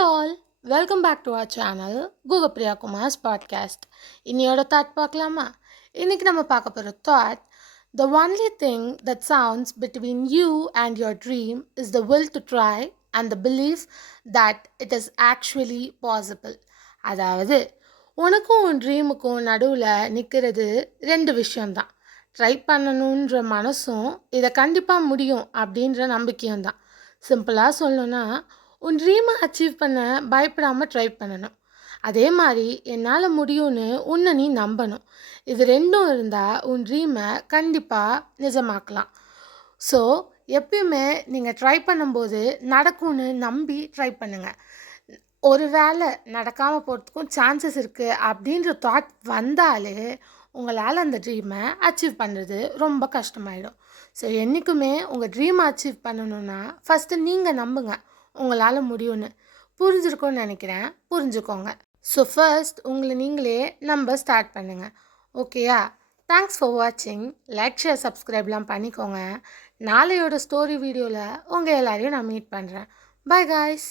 all, welcome back to our channel Google Priya Kumar's podcast. இன்னையோட thought பார்க்கலாமா? இன்னைக்கு நம்ம பார்க்க போகிற thought, the only thing that sounds between you and your dream is the will to try and the belief that it is actually possible. அதாவது உனக்கும் உன் ட்ரீமுக்கும் நடுவில் நிற்கிறது ரெண்டு விஷயம்தான். ட்ரை பண்ணணுன்ற மனசும் இதை கண்டிப்பாக முடியும் அப்படின்ற நம்பிக்கையும் தான். சிம்பிளாக சொல்லணும்னா, உன் ட்ரீமை அச்சீவ் பண்ண பயப்படாமல் ட்ரை பண்ணணும். அதே மாதிரி என்னால் முடியும்னு உன்னை நீ நம்பணும். இது ரெண்டும் இருந்தால் உன் ட்ரீமை கண்டிப்பாக நிஜமாக்கலாம். ஸோ எப்பயுமே நீங்கள் ட்ரை பண்ணும்போது நடக்கும்னு நம்பி ட்ரை பண்ணுங்கள். ஒரு வேளை நடக்காமல் போகிறதுக்கும் சான்சஸ் இருக்குது அப்படின்ற தாட் வந்தாலே உங்களால் அந்த ட்ரீமை அச்சீவ் பண்ணுறது ரொம்ப கஷ்டமாயிடும். ஸோ என்றைக்குமே உங்கள் ட்ரீமை அச்சீவ் பண்ணணுன்னா ஃபஸ்ட்டு நீங்கள் நம்புங்க உங்களால் முடியும்னு. புரிஞ்சிருக்கும்னு நினைக்கிறேன், புரிஞ்சுக்கோங்க. ஸோ ஃபர்ஸ்ட் உங்களை நீங்களே நம்ப ஸ்டார்ட் பண்ணுங்கள். ஓகேயா? தேங்க்ஸ் ஃபார் வாட்சிங். லைக், ஷேர், சப்ஸ்கிரைப்லாம் பண்ணிக்கோங்க. நாளையோட ஸ்டோரி வீடியோவில் உங்கள் எல்லாரையும் நான் மீட் பண்ணுறேன். By guys.